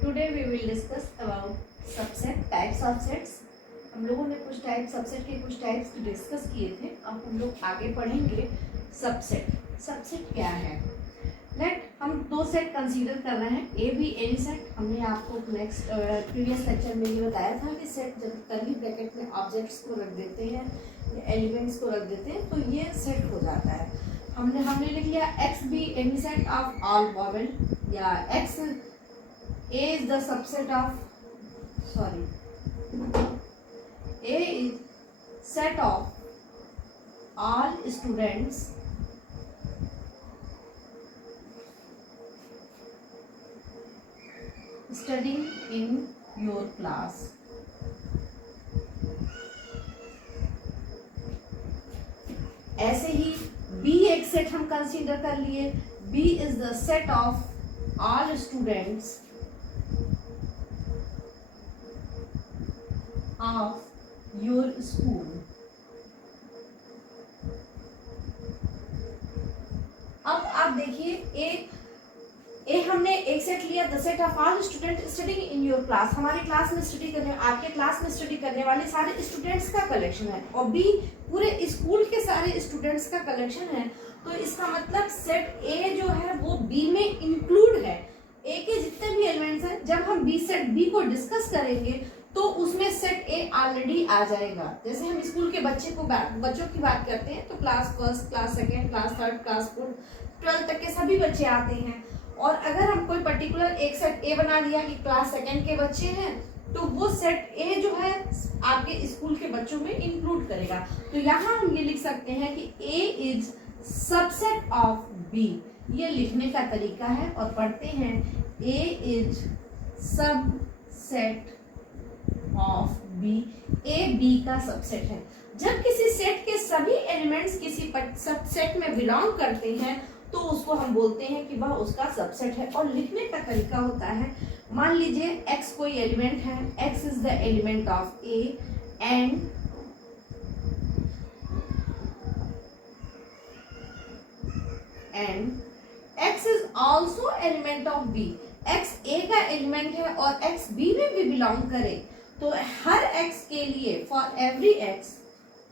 Today we will discuss about subset, types of sets. हम लोगों ने कुछ टाइप सबसेट के कुछ टाइप्स डिस्कस किए थे. अब हम लोग आगे पढ़ेंगे सबसेट. सबसेट क्या है? हम दो सेट कंसीडर कर रहे हैं, ए बी एनी सेट. हमने आपको नेक्स्ट प्रीवियस लेक्चर में ये बताया था कि सेट जब कर्ली ब्रैकेट में ऑब्जेक्ट्स को रख देते हैं या एलिमेंट्स को रख देते हैं तो ये सेट हो जाता है. हमने लिख लिया x be any set of all vowel, या x A is the subset of A is set of all students studying in your class. ऐसे ही B एक सेट हम कंसीडर कर लिए. B is the set of all students of your school. अब आप देखिए ए हमने एक सेट लिया, the set of all student studying in your class. हमारे क्लास में स्टडी करने, आपके क्लास में स्टडी करने वाले सारे स्टूडेंट्स का कलेक्शन है. और बी पूरे स्कूल के सारे स्टूडेंट्स का कलेक्शन है. तो इसका मतलब सेट ए जो है वो बी में इंक्लूड है. ए के जितने भी एलिमेंट्स हैं, जब हम बी सेट बी को डिस्कस करेंगे तो उसमें सेट ए ऑलरेडी आ जाएगा. जैसे हम स्कूल के बच्चों की बात करते हैं तो class first, class second, class third, class fourth, 12 तक के सभी बच्चे आते हैं. और अगर हम कोई पर्टिकुलर एक सेट ए बना दिया कि क्लास सेकेंड के बच्चे हैं तो वो सेट ए जो है आपके स्कूल के बच्चों में इंक्लूड करेगा. तो यहाँ हम ये लिख सकते हैं कि A is subset of B. ये लिखने का तरीका है. और पढ़ते हैं A is subset of B. A B का सबसेट है. जब किसी सेट के सभी एलिमेंट्स किसी सबसेट में बिलोंग करते हैं तो उसको हम बोलते हैं कि वह उसका सबसेट है. और लिखने का तरीका होता है, मान लीजिए x कोई एलिमेंट है, x is the element of A and x is also element of b. x a का एलिमेंट है और x b में भी बिलोंग करे तो हर x के लिए, for every x,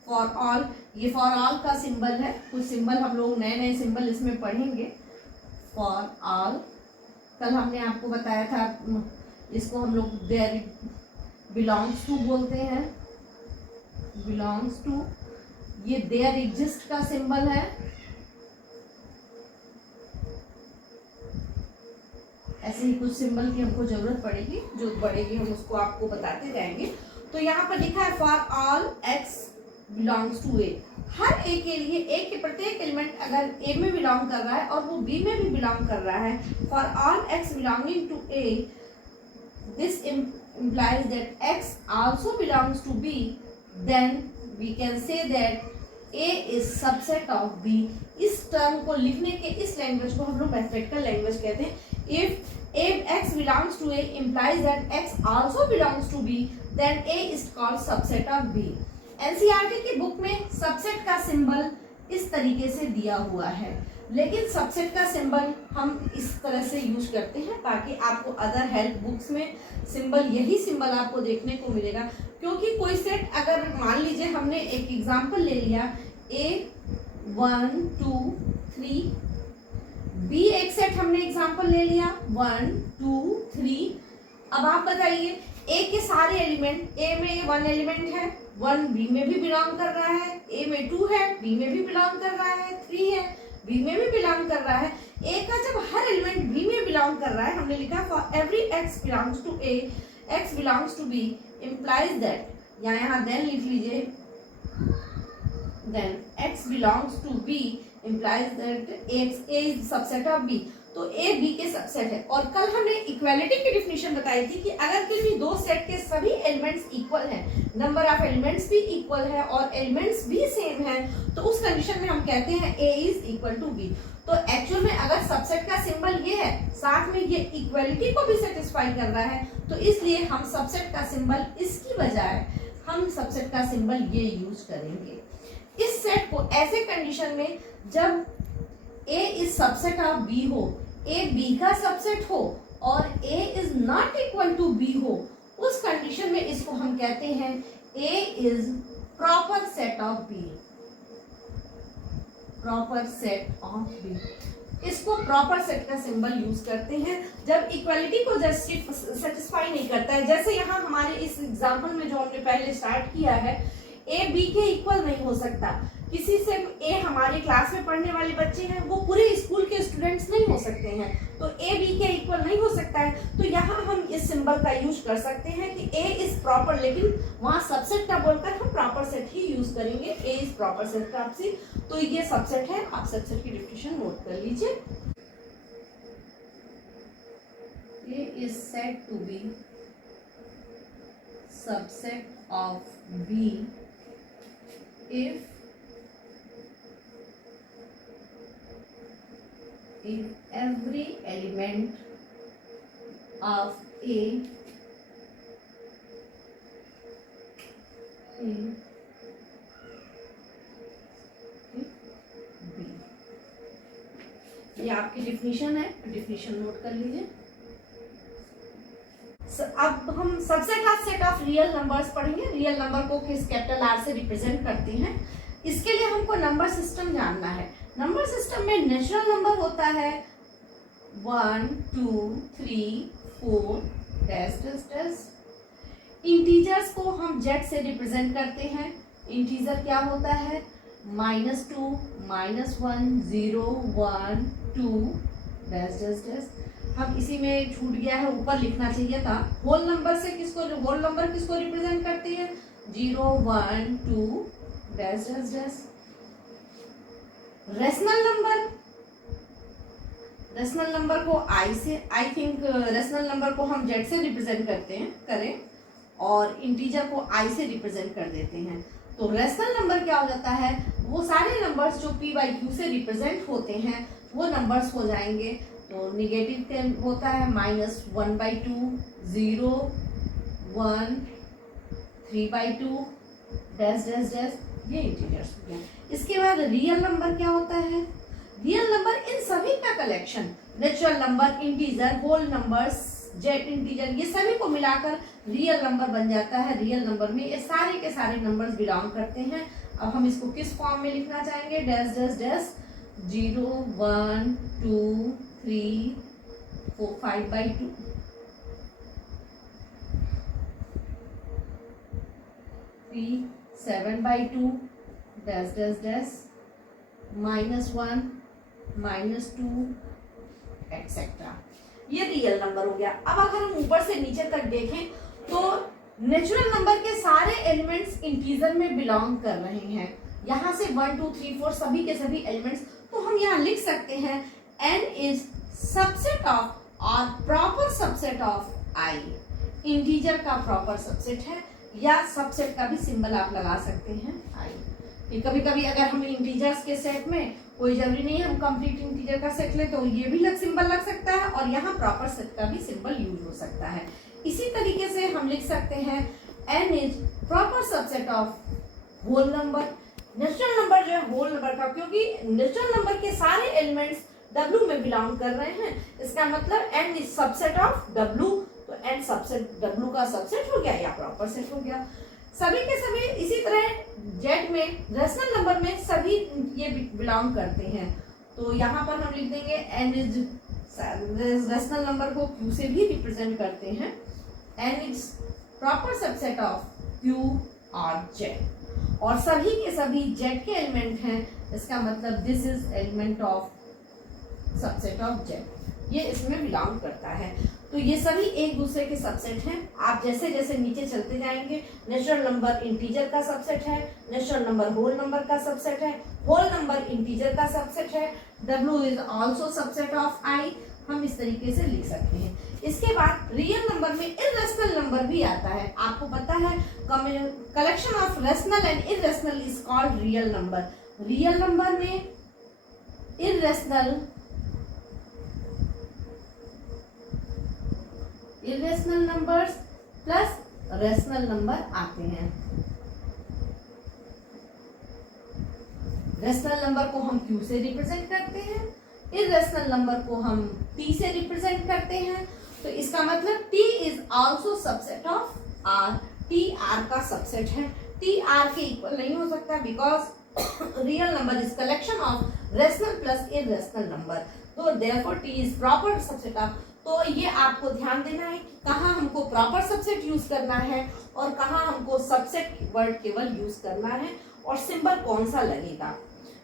for all, ये फॉर ऑल का सिंबल है. कुछ सिंबल हम लोग नए सिंबल इसमें पढ़ेंगे. फॉर ऑल कल हमने आपको बताया था, इसको हम लोग देयर बिलोंग्स टू बोलते हैं. बिलोंग्स टू, ये देयर एग्जिस्ट का सिंबल है. ऐसे ही कुछ सिंबल की हमको जरूरत पड़ेगी, जो बढ़ेगी हम उसको आपको बताते जाएंगे. तो यहाँ पर लिखा है for all x belongs to A. हर ए के लिए, ए के प्रत्येक एलिमेंट अगर ए में बिलोंग कर रहा है और वो बी में भी बिलोंग कर रहा है, for all x belonging to A, this implies that x also belongs to b, then we can say that a is subset of b. इस टर्म को लिखने के इस लैंग्वेज को हम लोग मैथमेटिकल लैंग्वेज कहते हैं. If x belongs to a implies that x also belongs to b, then a is called subset of b. NCERT की बुक में सबसेट का सिंबल इस तरीके से दिया हुआ है, लेकिन सबसेट का सिंबल हम इस तरह से यूज करते हैं ताकि आपको अदर हेल्प बुक्स में सिंबल, यही सिंबल आपको देखने को मिलेगा. क्योंकि कोई सेट, अगर मान लीजिए हमने एक एग्जांपल ले लिया, ए 1 2 3, बी एक सेट हमने एग्जांपल ले लिया 1 2 3. अब आप बताइए, ए के सारे एलिमेंट, ए में 1 एलिमेंट है, 1 बी में भी बिलोंग कर रहा है, ए में 2 है, बी में भी बिलोंग कर रहा है, 3 है, बी में भी बिलोंग कर रहा है. ए का जब हर एलिमेंट बी में बिलोंग कर रहा है, हमने लिखा for every x belongs to A, x belongs to B, implies that, या यहाँ देन लिख लीजिए, then x belongs to B implies that A is subset of B. तो A B के सबसेट है. और कल हमने इक्वालिटी की डिफिनेशन बताई थी कि अगर किसी दो सेट के सभी एलिमेंट्स इक्वल हैं, नंबर ऑफ एलिमेंट्स भी इक्वल है और एलिमेंट्स भी सेम है, तो उस कंडीशन में हम कहते हैं A is equal to B. तो एक्चुअल में अगर सबसेट का सिंबल ये है, साथ में ये इक्वालिटी को भी सेटिस्फाई कर रहा है, तो इसलिए हम सबसेट का सिंबल, इसकी बजाय हम सबसेट का सिंबल ये यूज करेंगे. इस सेट को ऐसे कंडीशन में जब A is subset of B हो, A B का सबसेट हो, और a is not equal to b हो, उस कंडीशन में इसको हम कहते हैं a is proper set of b, proper set of b। इसको प्रॉपर सेट का सिंबल यूज करते हैं जब इक्वालिटी को सेटिस्फाई नहीं करता है। जैसे यहाँ हमारे इस एग्जांपल में जो हमने पहले स्टार्ट किया है, ए बी के इक्वल नहीं हो सकता। किसी से ए हमारे क्लास में पढ़ने वाले बच्चे हैं, वो पूरे स्कूल के स्टूडेंट्स नहीं हो सकते हैं, तो ए बी के इक्वल नहीं हो सकता है। तो यहाँ हम इस सिंबल का यूज कर सकते हैं कि ए इज प्रॉपर, लेकिन वहाँ सबसेट का बोलकर हम प्रॉपर सेट ही यूज करेंगे। ए इज प्रॉपर सेट का आपसी, तो ये सबसेट है। आप सबसेट की डेफिनेशन नोट कर लीजिए। A is said to be subset of B if every element of A in B। ये आपकी डिफिनीशन है, डिफिनीशन नोट कर लीजिए। अब हम subset of set of real numbers पढ़ेंगे। रियल नंबर को किस कैपिटल आर से रिप्रेजेंट करते हैं, इसके लिए हमको नंबर सिस्टम जानना है। नंबर सिस्टम में नेचुरल नंबर होता है 1 2 3 4 डैश डैश डैश। इंटीजर्स को हम जेड से रिप्रेजेंट करते हैं। इंटीजर क्या होता है, -2 -1 0 1 2 डैश डैश डैश। हम इसी में छूट गया है, ऊपर लिखना चाहिए था। होल नंबर से होल नंबर किसको रिप्रेजेंट करते हैं, 0 1 2 dash dash dash. Rational number को आई थिंक रेशनल नंबर को हम जेड से रिप्रेजेंट करें और इंटीजर को आई से रिप्रेजेंट कर देते हैं। तो रेशनल नंबर क्या हो जाता है, वो सारे नंबर्स जो p बाई क्यू से रिप्रेजेंट होते हैं वो नंबर्स हो जाएंगे। तो निगेटिव के होता है -1/2 0 1 3/2 डैश डैश डैश, ये इंटीजर्स हो गया। इसके बाद रियल नंबर क्या होता है, रियल नंबर इन सभी का collection, natural number, integer, whole numbers, Z integer, ये सभी को मिलाकर रियल नंबर बन जाता है। रियल नंबर में ये सारे के सारे नंबर्स बिलोंग करते हैं। अब हम इसको किस फॉर्म में लिखना चाहेंगे, dash dash dash 0 1 2 3 4 5/2 3 7/2 dash dash dash -1 -2 etcetera. ये रियल नंबर हो गया। अब अगर हम ऊपर से नीचे तक देखें तो नेचुरल नंबर के सारे एलिमेंट्स इंटीजर में बिलोंग कर रहे हैं। यहाँ से 1 2 3 4 सभी के सभी एलिमेंट्स, तो हम यहाँ लिख सकते हैं n इज सबसेट ऑफ और proper subset of i। Integer का प्रॉपर सबसेट है, या सबसेट का भी सिंबल आप लगा सकते हैं i। कभी कभी अगर हम इंटीजर्स के सेट में, कोई जरूरी नहीं है हम कंप्लीट इंटीजर का सेट ले, तो ये भी सिंबल लग सकता है और यहाँ प्रॉपर सेट का भी सिंबल यूज हो सकता है। इसी तरीके से हम लिख सकते हैं n is proper subset of whole number. Natural number जो है होल नंबर का, क्योंकि नेचुरल नंबर के सारे एलिमेंट्स W में बिलोंग कर रहे हैं, इसका मतलब n is subset of W, तो n सबसेट W का सबसेट हो गया या प्रॉपर सेट हो गया। सभी के सभी इसी तरह Z में रेशनल नंबर में सभी ये बिलोंग करते हैं, तो यहाँ पर हम लिख देंगे n इज, रेशनल नंबर को Q से भी रिप्रेजेंट करते हैं, n is proper subset of Q और Z, और सभी के सभी Z के एलिमेंट हैं, इसका मतलब this is element of subset of Z, ये इसमें बिलोंग करता है। तो ये सभी एक दूसरे के सबसेट हैं। आप जैसे जैसे नीचे चलते जाएंगे, नेचुरल नंबर इंटीजर का सबसेट है, नेचुरल नंबर होल नंबर का सबसेट है, होल नंबर इंटीजर का सबसेट है, W is also subset of I, हम इस तरीके से लिख सकते हैं। इसके बाद रियल नंबर में इररेशनल नंबर भी आता है। आपको पता है collection of rational and irrational is called real number. Real number में irrational numbers plus rational number आते हैं। रेशनल नंबर को हम Q से रिप्रेजेंट करते हैं, इररेशनल नंबर को हम P से रिप्रेजेंट करते हैं। तो इसका मतलब T is also subset of R, T R का सबसेट है। T R के इक्वल नहीं हो सकता because real number is collection of rational plus irrational number, तो therefore T is proper subset of. तो ये आपको ध्यान देना है कि कहाँ हमको प्रॉपर सबसेट यूज करना है और कहाँ हमको सबसेट वर्ड केवल यूज करना है और सिंबल कौन सा लगेगा,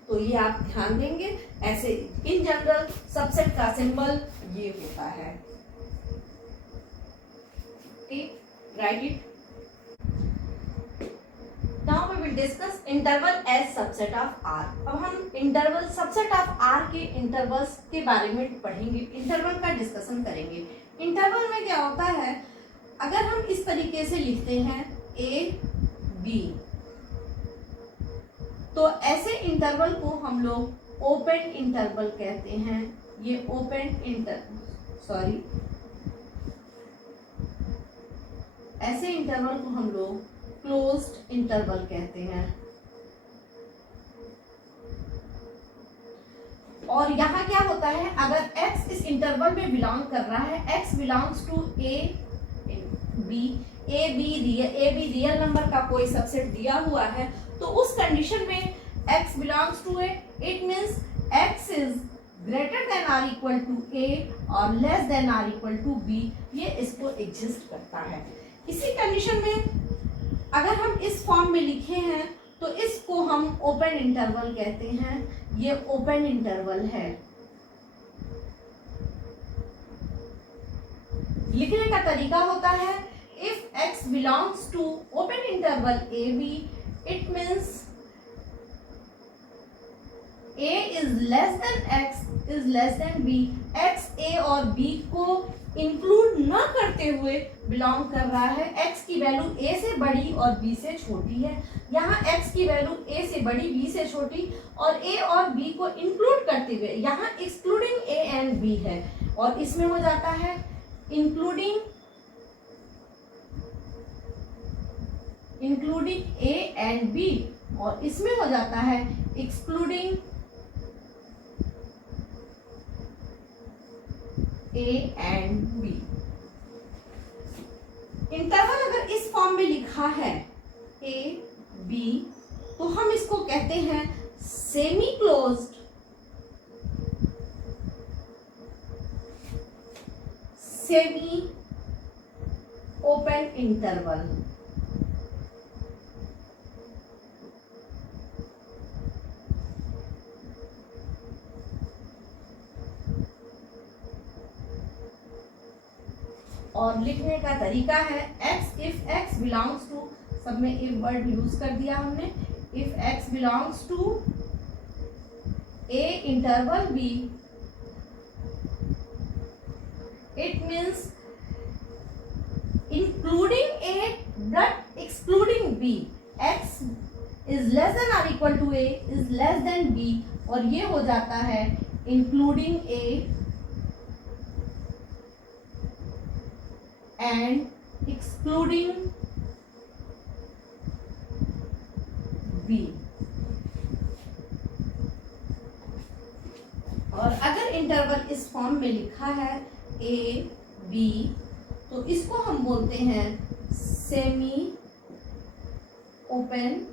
तो ये आप ध्यान देंगे। ऐसे इन जनरल सबसेट का सिंबल ये होता है। ठीक, right it. Now we will discuss interval as subset of R। अब हम इंटरवल सबसेट ऑफ R के इंटरवल्स के बारे में पढ़ेंगे, इंटरवल का डिस्कशन करेंगे। इंटरवल में क्या होता है, अगर हम इस तरीके से लिखते हैं A B, तो ऐसे इंटरवल को हम लोग ओपन इंटरवल कहते हैं। ये ऐसे इंटरवल को हम लोग क्लोज्ड इंटरवल कहते हैं। और यहाँ क्या होता है, अगर x इस इंटरवल में बिलोंग कर रहा है, x belongs to A B real number का कोई सबसेट दिया हुआ है, तो उस कंडीशन में x belongs to A, it means x is greater than or equal to A और less than or equal to B, ये इसको एग्जिस्ट करता है। इसी कंडीशन में अगर हम इस फॉर्म में लिखे हैं तो इसको हम ओपन इंटरवल कहते हैं। ये ओपन इंटरवल है। लिखने का तरीका होता है, if x belongs to open interval A B, it means a is less than x is less than b, x a और b को इंक्लूड न करते हुए बिलोंग कर रहा है। x की वैल्यू a से बड़ी और b से छोटी है। यहाँ x की वैल्यू a से बड़ी b से छोटी और a और b को इंक्लूड करते हुए, यहाँ एक्सक्लूडिंग a एंड b है और इसमें हो जाता है इंक्लूडिंग a एंड b और इसमें हो जाता है excluding A and B। Interval अगर इस फॉर्म में लिखा है A B, तो हम इसको कहते हैं semi closed semi open interval. और लिखने का तरीका है, x if x belongs to, सब में इफ वर्ड यूज कर दिया हमने, if x belongs to a interval b, it means including a but excluding b, x is less than or equal to a is less than b और ये हो जाता है including a and excluding B। और अगर interval इस form में लिखा है A B, तो इसको हम बोलते हैं semi open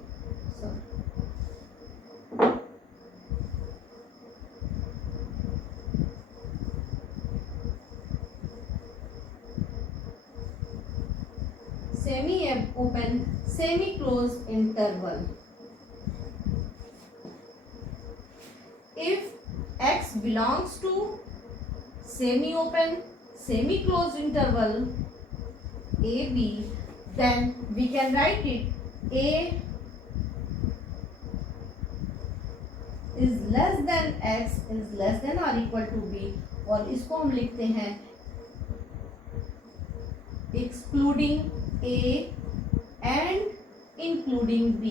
open semi closed interval। If x belongs to semi open semi closed interval AB, then we can write it A is less than x is less than or equal to B और इसको हम लिखते हैं excluding A and including B।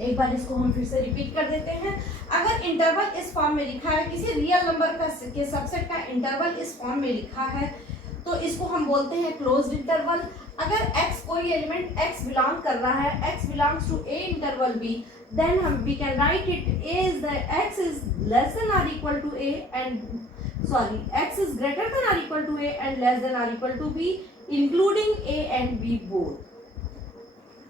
एक बार इसको हम फिर से रिपीट कर देते हैं। अगर इंटरवल इस फॉर्म में लिखा है, किसी रियल नंबर का के सबसेट का इंटरवल इस फॉर्म में लिखा है, तो इसको हम बोलते हैं क्लोज्ड इंटरवल। अगर x कोई एलिमेंट x बिलोंग कर रहा है, x belongs to a interval b, then हम we can write it a is the x is less than or equal to a and sorry x is greater than or equal to a and less than or equal to b including a and b both.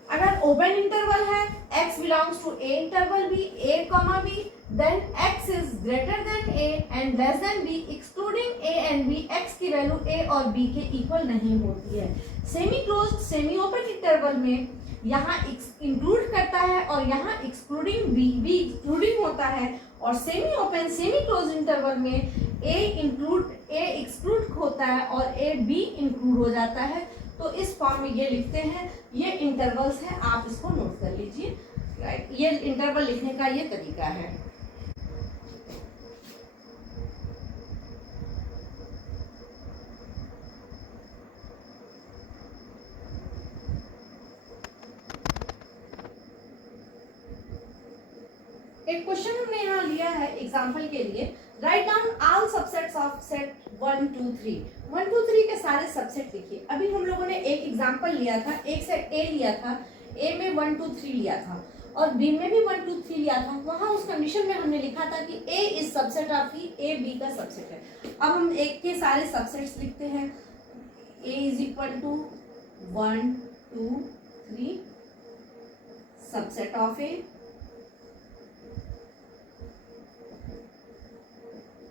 अगर open interval है, x belongs to a interval b, a comma b, then x is greater than a and less than b excluding a and b, x की value a और b के equal नहीं होती है. Semi closed semi open interval में यहाँ include करता है और यहाँ एक्सक्लूडिंग b एक्सक्लूडिंग होता है, और semi open semi close interval में a एक्सक्लूड होता है और a b इंक्लूड हो जाता है. तो इस फॉर्म में ये लिखते हैं, ये इंटरवल्स है, आप इसको नोट कर लीजिए. राइट, ये इंटरवल लिखने का ये तरीका है. एक क्वेश्चन हमने यहाँ लिया है एग्जाम्पल के लिए. Write down all subsets of set 1 2 3. 1 2 3 के सारे सबसेट लिखिए. अभी हम लोगों ने एक एग्जाम्पल लिया था, एक सेट ए लिया था, ए में 1 2 3 लिया था और बी में भी 1 2 3 लिया था. वहां उस कंडीशन में हमने लिखा था कि A is subset of E, A B का सबसेट है. अब हम एक के सारे सबसेट्स लिखते हैं. A is equal to 1 2 3 subset of A.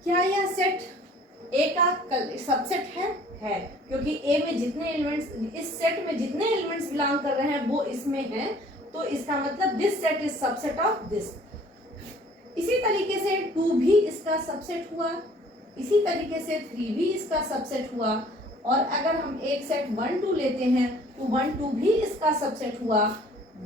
क्या यह सेट ए का सबसेट है? है, क्योंकि ए में जितने एलिमेंट्स, इस सेट में जितने एलिमेंट्स बिलोंग कर रहे हैं वो इसमें हैं, तो इसका मतलब this set is subset of this. इसी तरीके से 2 भी इसका सबसेट हुआ, इसी तरीके से 3 भी इसका सबसेट हुआ, और अगर हम एक सेट 1 2 लेते हैं तो 1 2 भी इसका सबसेट हुआ.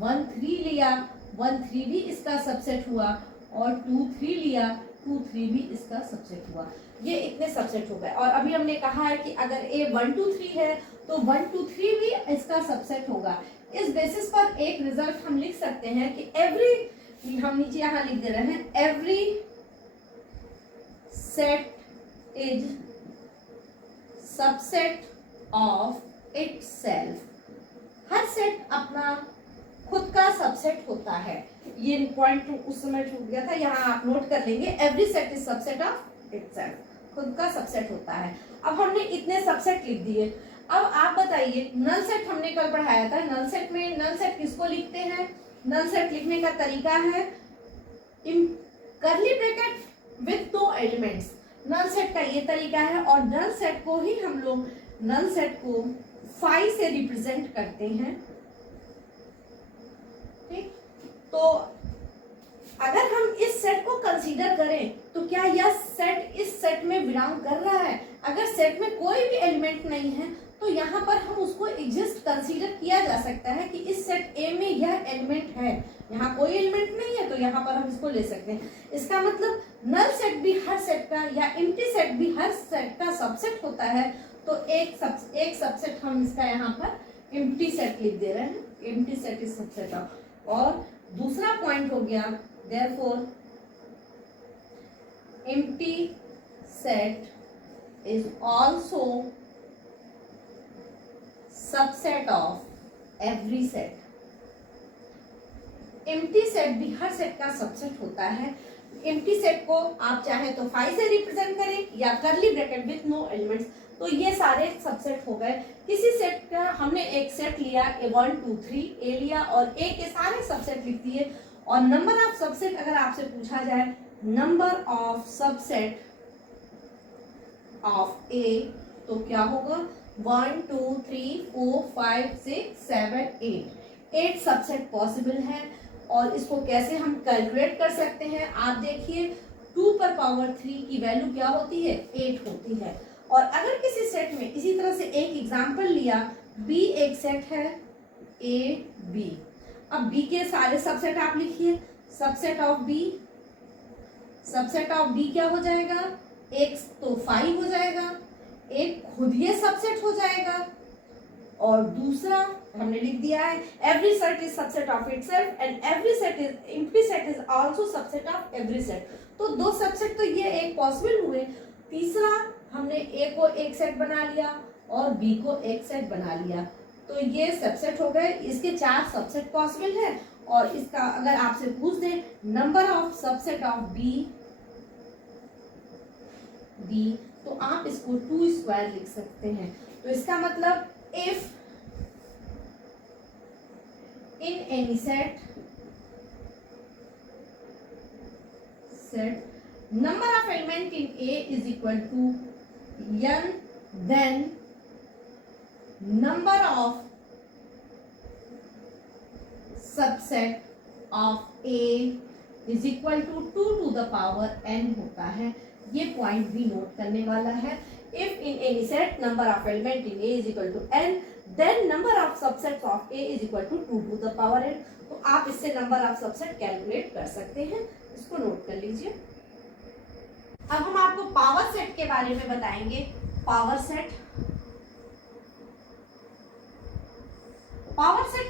1 3 लिया, 1 3 भी इसका सबसेट हुआ, और 2 3 लिया, 2 3 भी इसका सबसेट हुआ. ये इतने सबसेट हो गए. और अभी हमने कहा है कि अगर a 1 2 3 है तो 1 2 3 भी इसका सबसेट होगा. इस बेसिस पर एक रिजल्ट हम लिख सकते हैं कि एवरी, हम नीचे यहाँ लिख दे रहे हैं, every set is subset of itself. Her set अपना खुद का सबसेट होता है. ये पॉइंट उस समय छूट गया था, यहाँ आप नोट कर लेंगे. Every set is subset of itself, खुद का सबसेट होता है. अब हमने इतने सबसेट लिख दिए. अब आप बताइए, नल सेट हमने कल पढ़ाया था. नल सेट में नल सेट किसको लिखते हैं? नल सेट लिखने का तरीका है curly bracket with 2 elements. Null set का ये तरीका है, और नल सेट को ही हम लोग नल सेट को फाई से रिप्रेजेंट करते हैं. ठीक, तो अगर हम इस सेट को कंसीडर करें तो क्या यह सेट इस सेट में बिलोंग कर रहा है? अगर सेट में कोई भी एलिमेंट नहीं है तो यहाँ पर हम उसको एग्जिस्ट कंसीडर किया जा सकता है कि इस सेट ए में यह एलिमेंट है. यहाँ कोई एलिमेंट नहीं है तो यहाँ पर हम इसको ले सकते हैं. इसका मतलब नल सेट भी हर सेट का, या एम्प्टी सेट भी हर सेट का सबसेट होता है. तो एक सबसेट हम इसका यहाँ पर एम्प्टी सेट लिख दे रहे हैं. Empty set is subset of. और दूसरा पॉइंट हो गया, therefore empty set is also subset of every set. empty set भी हर सेट का सबसेट होता है. empty set को आप चाहे तो फाई से रिप्रेजेंट करें या curly bracket with no elements. तो ये सारे सबसेट हो गए. किसी सेट का हमने एक सेट लिया, ए 1 2 3 ए लिया, और ए के सारे सबसेट लिख दिए. और नंबर ऑफ सबसेट अगर आपसे पूछा जाए, नंबर ऑफ सबसेट ऑफ ए, तो क्या होगा? 1 2 3 4 5 6 7 8. 8 सबसेट पॉसिबल है. और इसको कैसे हम कैलकुलेट कर सकते हैं? आप देखिए, 2 पर पावर 3 की वैल्यू क्या होती है? 8 होती है. और अगर किसी सेट में इसी तरह से एक एग्जाम्पल लिया, बी एक सेट है, ए बी. अब बी के सारे सबसेट आप लिखिए. Subset of B, subset of B क्या हो जाएगा? एक तो 5 हो जाएगा, एक खुद ये सबसेट हो जाएगा, और दूसरा हमने लिख दिया है every set is subset of itself and every set is empty set is also subset of every set. तो 2 सबसेट तो ये एक पॉसिबल हुए. तीसरा, हमने ए को एक सेट बना लिया और बी को एक सेट बना लिया. तो ये सबसेट हो गए, इसके 4 सबसेट पॉसिबल है। और इसका अगर आपसे पूछ दे number of subset of B, तो आप इसको 2 स्क्वायर लिख सकते हैं। तो इसका मतलब if in any set number of element in A is equal to n, then number of subset of A is equal to 2 to the power n होता है। ये पॉइंट भी नोट करने वाला है। If in any set number of element in A is equal to n, then number of subsets of A is equal to 2 to the power n। तो आप इससे नंबर ऑफ सबसेट कैलकुलेट कर सकते हैं, इसको नोट कर लीजिए। अब हम आपको पावर सेट के बारे में बताएंगे। पावर सेट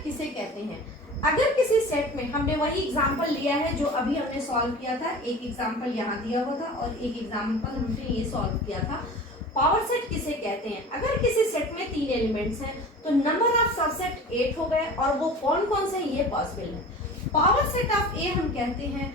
किसे कहते हैं? अगर किसी सेट में हमने वही एग्जांपल लिया है जो अभी हमने सॉल्व किया था, एक एग्जांपल यहाँ दिया हुआ था और एक एग्जांपल हमने ये सॉल्व किया था। पावर सेट किसे कहते हैं? अगर किसी सेट में 3 एलिमेंट्स हैं तो नंबर ऑफ सबसेट 8 हो गए, और वो कौन कौन से ये पॉसिबल है। पावर सेट ऑफ ए हम कहते हैं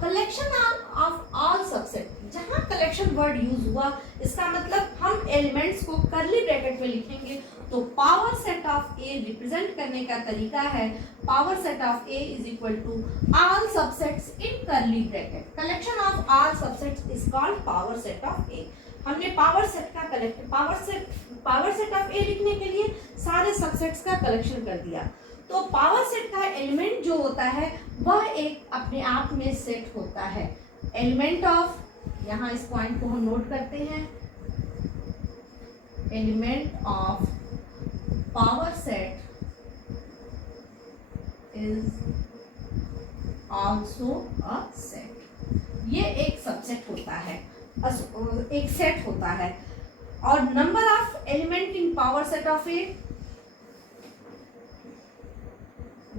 कलेक्शन ऑफ ऑल सबसेट। जहां कलेक्शन वर्ड यूज हुआ, इसका मतलब हम एलिमेंट्स को करली ब्रैकेट में लिखेंगे। तो power set of A represent करने का तरीका है power set of A is equal to all subsets in curly bracket. Collection of all subsets is called power set of A. हमने पावर सेट ऑफ ए लिखने के लिए सारे सबसेट्स का कलेक्शन कर दिया। तो पावर सेट का एलिमेंट जो होता है वह एक अपने आप में सेट होता है। एलिमेंट ऑफ, यहाँ इस पॉइंट को हम नोट करते हैं, element of power set is also a set. ये एक सबसेट होता है, एक सेट होता है। और number of element in power set of A,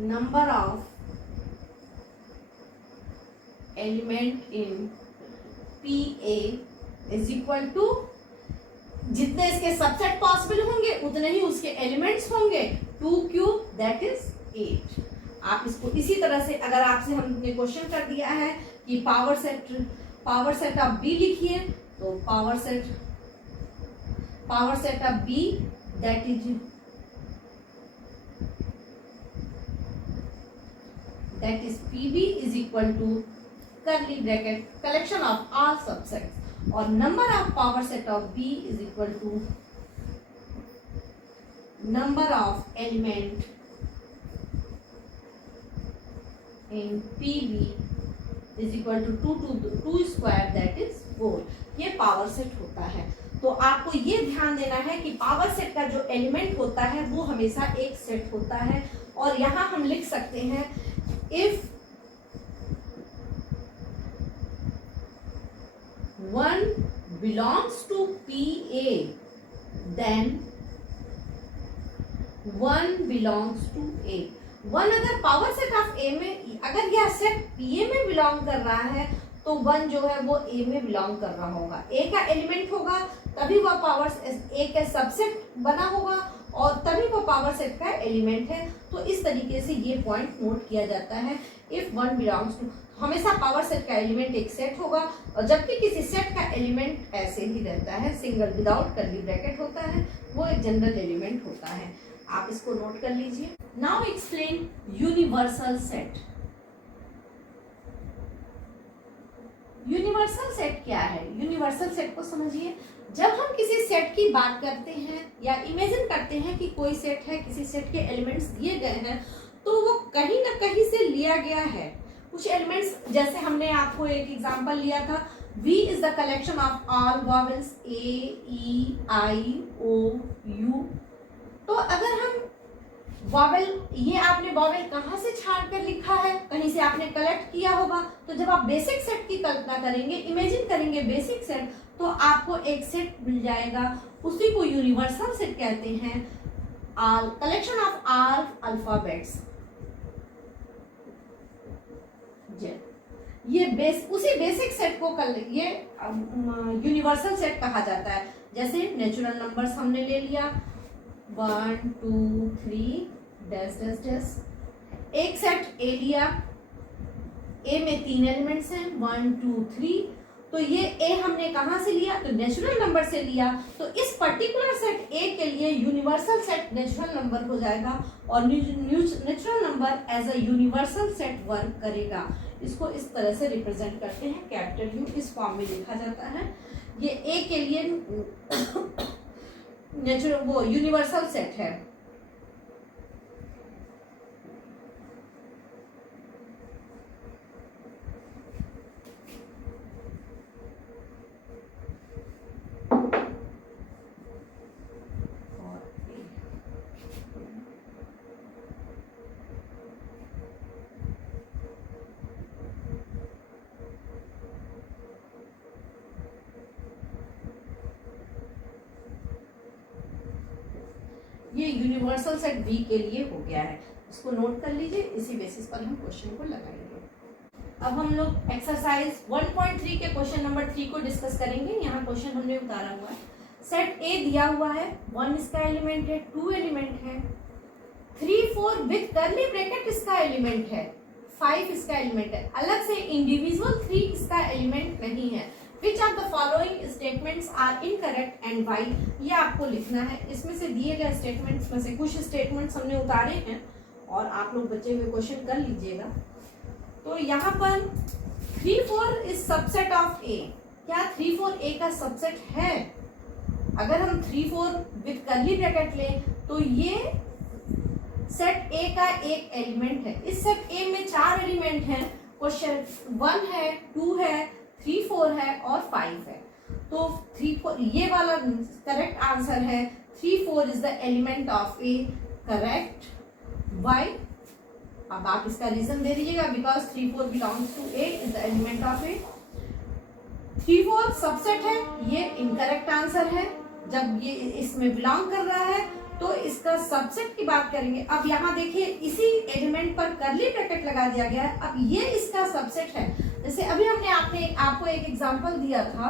number of element in PA is equal to, जितने इसके सबसेट पॉसिबल होंगे उतने ही उसके एलिमेंट्स होंगे, 2 क्यूब दैट इज 8। आप इसको इसी तरह से, अगर आपसे हमने क्वेश्चन कर दिया है कि पावर सेट ऑफ बी लिखिए, तो power set of B that is PB is equal to curly bracket collection of all subsets, और number of power set of B is equal to number of element in PB is equal to 2 square that is 4। ये power set होता है। तो आपको ये ध्यान देना है कि पावर सेट का जो एलिमेंट होता है वो हमेशा एक सेट होता है। और यहाँ हम लिख सकते हैं if one belongs to PA, then one belongs to A। One अगर पावर सेट ऑफ A में, अगर यह सेट PA में बिलोंग कर रहा है तो वन जो है वो A में बिलोंग कर रहा होगा। A का एलिमेंट होगा तभी वह पावर A का सबसेट बना होगा और तभी वो पावर सेट का एलिमेंट है। तो इस तरीके से ये पॉइंट नोट किया जाता है। इफ वन बिलोंग्स टू, हमेशा पावर सेट का एलिमेंट एक सेट होगा, और जबकि किसी सेट का एलिमेंट ऐसे ही रहता है, सिंगल विदाउट कर्ली ब्रैकेट होता है, वो एक जनरल एलिमेंट होता है। आप इसको नोट कर लीजिए। Now explain universal set. Universal set क्या है? यूनिवर्सल सेट को समझिए। जब हम किसी सेट की बात करते हैं या इमेजिन करते हैं कि कोई सेट है, किसी सेट के एलिमेंट्स दिए गए हैं, तो वो कहीं ना कहीं से लिया गया है। कुछ एलिमेंट्स, जैसे हमने आपको एक एग्जांपल लिया था, V is the collection of all vowels A, E, I, O, U। तो अगर हम वॉवेल, ये आपने वॉवेल कहाँ से छांट कर लिखा है? कहीं से आपने कलेक्ट किया होगा। तो जब आप बेसिक सेट की कल्पना करेंगे, इमेजिन करेंगे बेसिक सेट, तो आपको एक सेट मिल जाएगा, उसी को यूनिवर्सल सेट कहते हैं। All collection of all alphabets, ये उसी बेसिक सेट को ये यूनिवर्सल सेट कहा जाता है। जैसे नेचुरल नंबर्स हमने ले लिया, 1 2 3 डैश डैश डैश। एक सेट ए लिया, ए में 3 एलिमेंट्स हैं 1 2 3। तो ये ए हमने कहाँ से लिया, तो नेचुरल नंबर से लिया। तो इस पर्टिकुलर सेट ए के लिए यूनिवर्सल सेट नेचुरल नंबर हो जाएगा और natural number as a universal set work करेगा। इसको इस तरह से रिप्रेजेंट करते हैं, कैपिटल यू इस फॉर्म में लिखा जाता है। ये ए के लिए नेचुरल वो यूनिवर्सल सेट है। ये यूनिवर्सल सेट वी के लिए हो गया है, इसको नोट कर लीजिए। इसी बेसिस पर हम क्वेश्चन को लगाएंगे। अब हम लोग एक्सरसाइज 1.3 के क्वेश्चन नंबर 3 को डिस्कस करेंगे। यहाँ क्वेश्चन हमने उतारा हुआ है। सेट ए दिया हुआ है, 1 इसका एलिमेंट है, 2 एलिमेंट है, 3 4 विथ करली ब्रैकेट इसका एलिमेंट है, 5 इसका एलिमेंट है। अलग से इंडिविजुअल 3 इसका एलिमेंट नहीं है। Which of the following statements are incorrect and why? ये आपको लिखना है। इसमें से दिए गए स्टेटमेंट्स में से कुछ स्टेटमेंट्स हमने उतारे हैं और आप लोग बचे हुए क्वेश्चन कर लीजिएगा। तो यहाँ पर 3 4 इज सबसेट ऑफ ए। क्या 3 4 ए का सबसेट है? अगर हम 3 4 विथ करली ब्रैकेट लें तो ये सेट ए का एक एलिमेंट है। इस सेट ए में 4 एलिमेंट हैं। क्वेश्चन 1 है, 2 है, 3 4 है और 5 है। तो 3 4 ये वाला करेक्ट आंसर है। 3 4 is the element of A, correct. Why? अब आप इसका रीजन दे दीजिएगा, because 3 4 belongs to A, is the element of A. 3 4 subset है, ये इनकरेक्ट आंसर है। जब ये इसमें बिलोंग कर रहा है तो इसका सबसेट की बात करेंगे। अब यहाँ देखिए इसी एलिमेंट पर करली ब्रैकेट लगा दिया गया है। अब ये इसका सबसेट है। जैसे अभी हमने आपको एक एग्जांपल दिया था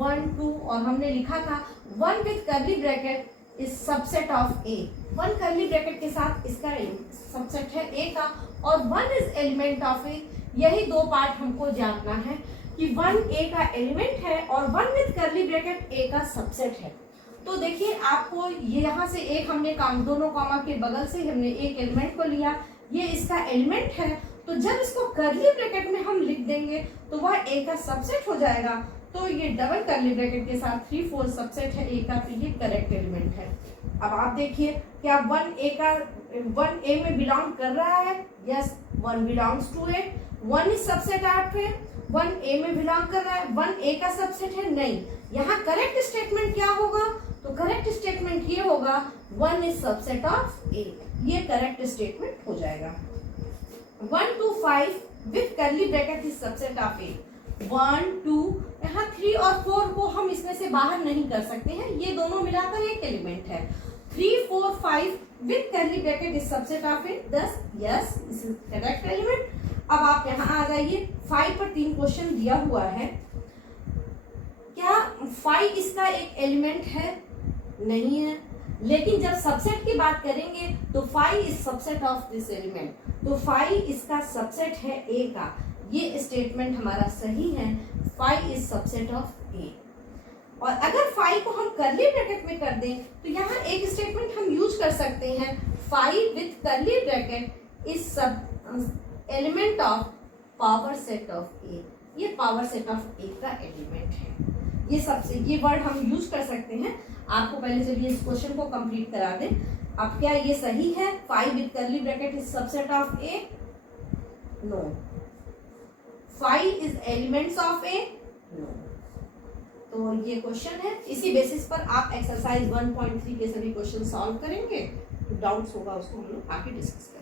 1 2 और हमने लिखा था 1 with curly bracket is subset of A. 1 करली ब्रैकेट के साथ इसका सबसेट है ए का और 1 इज एलिमेंट ऑफ ए। यही दो पार्ट हमको जानना है कि 1 ए का एलिमेंट है और 1 विथ करली ब्रैकेट ए का सबसेट है। तो देखिए आपको ये यहाँ से एक हमने दोनों कॉमा के बगल से हमने एक एलिमेंट को लिया, ये इसका एलिमेंट है। तो जब इसको करली ब्रैकेट में हम लिख देंगे तो वह ए का सबसेट हो जाएगा। तो ये डबल करली ब्रैकेट के साथ 3 4 सबसेट है ए का, तो ये करेक्ट एलिमेंट है। अब आप देखिए क्या 1 ए में बिलोंग कर रहा है? Yes, 1 belongs to A. 1 is subset of A, 1 A में बिलोंग कर रहा है। 1 ए का सबसेट है? नहीं। यहाँ करेक्ट स्टेटमेंट क्या होगा? तो करेक्ट स्टेटमेंट ये होगा 1 इज सबसेट ऑफ ए। ये करेक्ट स्टेटमेंट हो जाएगा। 1 2 5 with curly bracket is subset of A. 1 2 यहाँ 3 और 4 को हम इसमें से बाहर नहीं कर सकते हैं, ये दोनों मिलाकर एक एलिमेंट है। 3 4 5 with curly bracket is subset of A 10। Yes, this is correct element. अब आप यहाँ आ जाइए, 5 पर 3 क्वेश्चन दिया हुआ है। क्या 5 इसका एक एलिमेंट है? नहीं है। लेकिन जब सबसेट की बात करेंगे तो 5 is subset of this element. तो 5 इसका सबसेट है ए का। ये स्टेटमेंट हमारा सही है। 5 इज सबसेट ऑफ ए। और अगर 5 को हम करली ब्रैकेट में कर दें तो यहाँ एक स्टेटमेंट हम यूज कर सकते हैं, 5 with curly bracket is sub element of power set of A. ये पावर सेट ऑफ ए का एलिमेंट है। ये वर्ड हम यूज कर सकते हैं। आपको पहले चलिए इस क्वेश्चन को कंप्लीट करा दें। अब क्या ये सही है? 5 with curly bracket is subset of A? No. 5 is elements of A? No. तो ये क्वेश्चन है। इसी बेसिस पर आप एक्सरसाइज 1.3 के सभी क्वेश्चन सॉल्व करेंगे। डाउट्स होगा उसको हम लोग आगे डिस्कस करेंगे।